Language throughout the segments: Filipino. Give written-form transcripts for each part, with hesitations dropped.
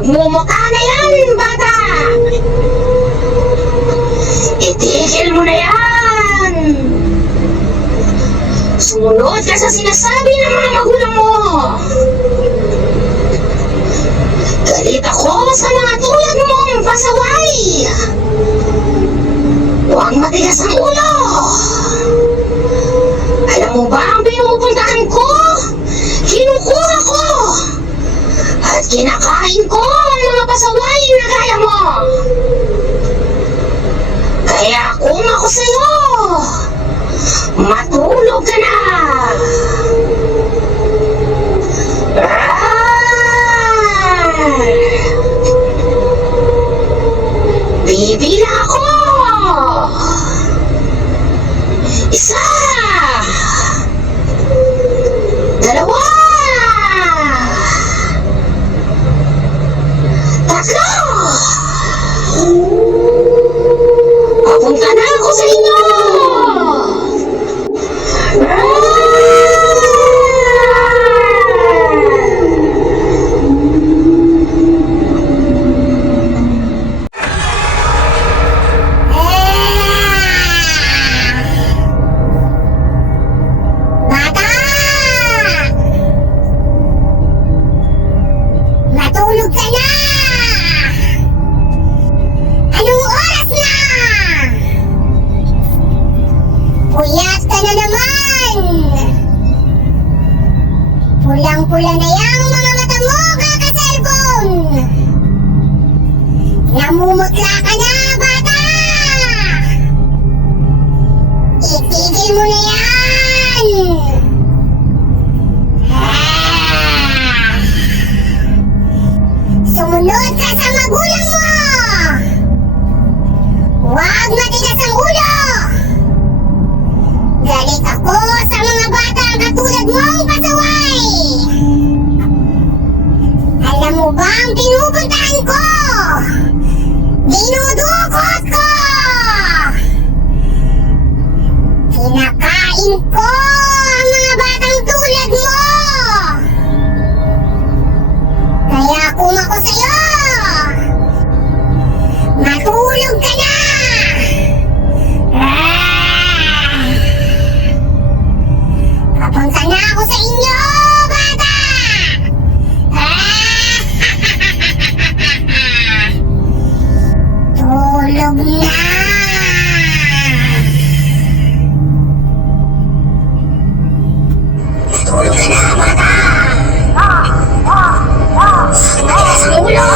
Pagmumukha na yan, bata! Itigil mo na yan! Sumunod ka sa sinasabi ng mga magulang mo! Galit ako sa mga tulad mong pasaway! Huwag matigas ang ulo! Alam mo ba ang pinupuntahan ko? Kinukuha ko! At kinakain ko ang mga pasaway na gaya mo! Kaya kung ako sa'yo, matulog ka na! Bibila ako! Isa! Dalawa! Tatlo! Papunta na ako sa inyo! Bata! Matulog ka na! Anong oras na? Puyat ka na naman! Pulang-pula na yang mga mata mo, kaka-cellphone! Namumutla ka na, bata! Itigil mo na yan! Sumunod ka sa magulang mo! Huwag matigas ang ulo! Galit ako sa mga bata katulad mong pasaway! Alam mo ba ang pinupuntahan ko? Dinudukot ko! Kinakain ko ang mga batang tulad mo! Kaya kung ako sa'yo, matulog ka na! Papunta na ako sa inyo, bata! Tulog na! Tulog ka na, bata! Matigas ang ulo!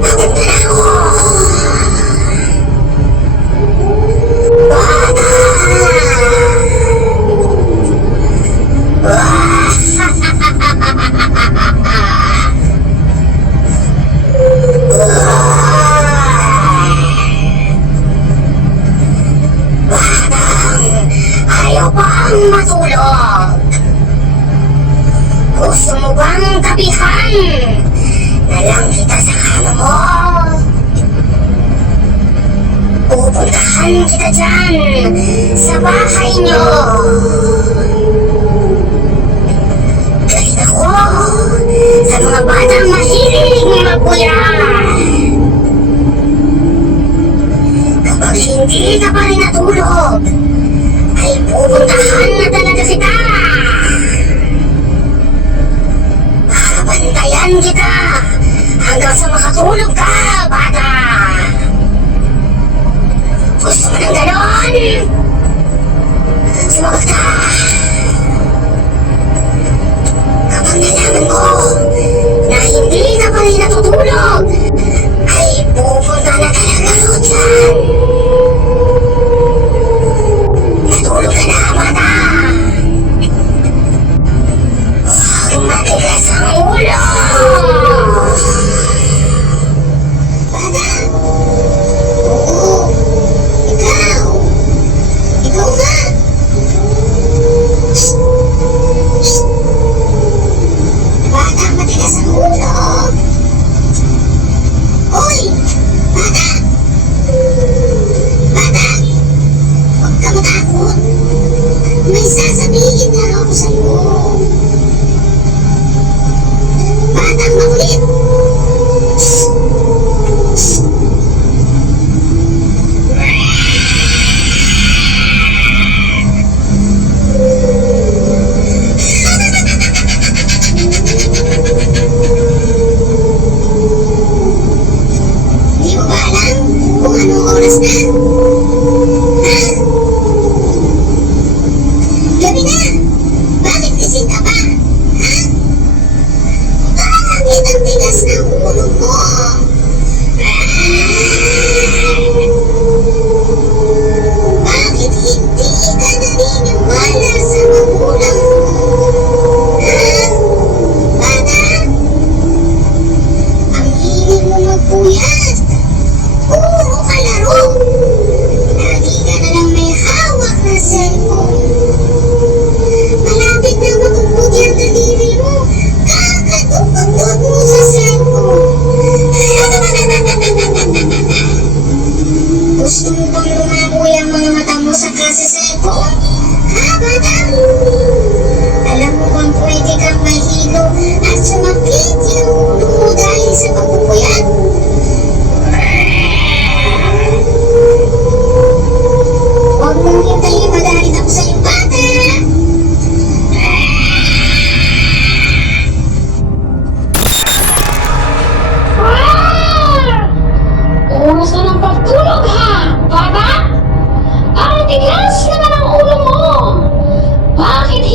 Papunta na ako! Ayaw bang matulog? Gusto mo bang tabihan na lang kita sa kama mo? Pupuntahan kita dyan sa bahay niyo. Galit ako sa mga batang mahilig magbuya. Kapag hindi ka pa rin natulog, ay pupuntahan na talaga kita. Bantayan kita hanggang sa makatulog ka, bata! Gusto mo ng ganon? Sumagot ka! Kapag nalaman ko na hindi ka pa rin natutulog, ay pupunta na talaga ako dyan! Natulog ka na, bata! Matigas ang ulo! Bata? Oo. Ikaw? Ikaw nga? Shhh! Shhh! Bata, matigas ang ulo! Hoy! Bata! Bata! Huwag ka matakot! May sasabihin na ako sa'yo!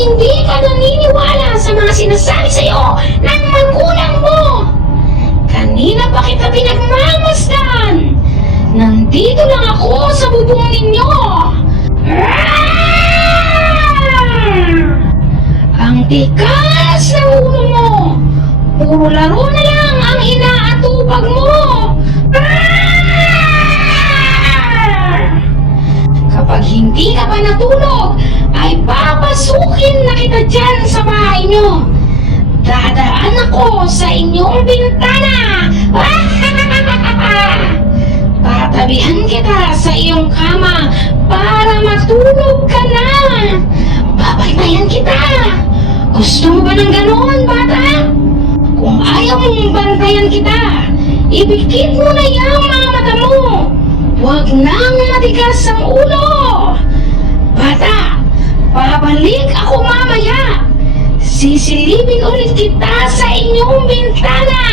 hindi ka naniniwala sa mga sinasabi sa'yo ng magulang mo. Kanina pa kita pinagmamasdan. Nandito lang ako sa bubong ninyo. Ang tikas ng ulo mo. Puro laro na lang ang inaatupag mo. Kapag hindi ka pa natulog, ay papasukin na kita dyan sa bahay nyo. Dadaan ako sa inyong bintana. Tatabihan kita sa iyong kama para matulog ka na. Babantayan kita. Gusto mo ba ng ganoon, bata? Kung ayaw mong bantayan kita, ibigkit mo na yung mga mata mo. Huwag nang matigas ang ulo. Bata, babalik ako mamaya. Sisilipin ulit kita sa inyong bintana.